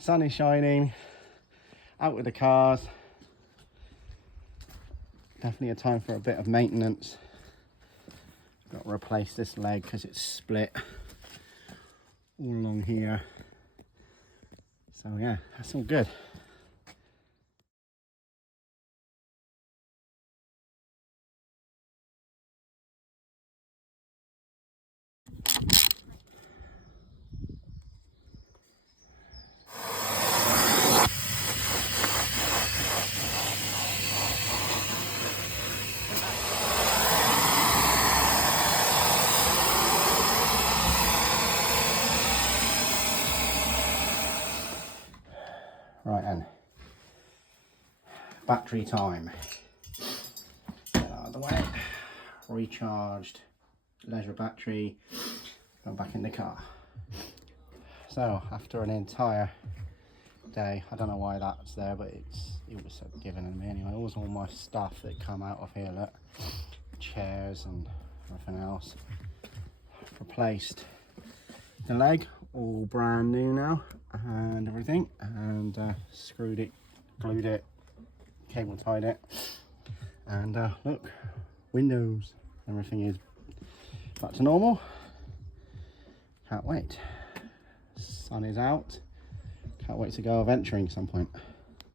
Sun is shining, out with the cars. Definitely a time for a bit of maintenance. Got to replace this leg because it's split all along here. So yeah, that's all good. Right then, battery time. Get that out of the way. Recharged leisure battery, go back in the car. So after an entire day, I don't know why that's there, but it was given to me anyway. It was all my stuff that come out of here, look, chairs and everything else. Replaced the leg, all brand new now, and everything, and screwed it, glued it, cable tied it, and look, windows, everything is back to normal. Can't wait. Sun is out. Can't wait to go adventuring at some point.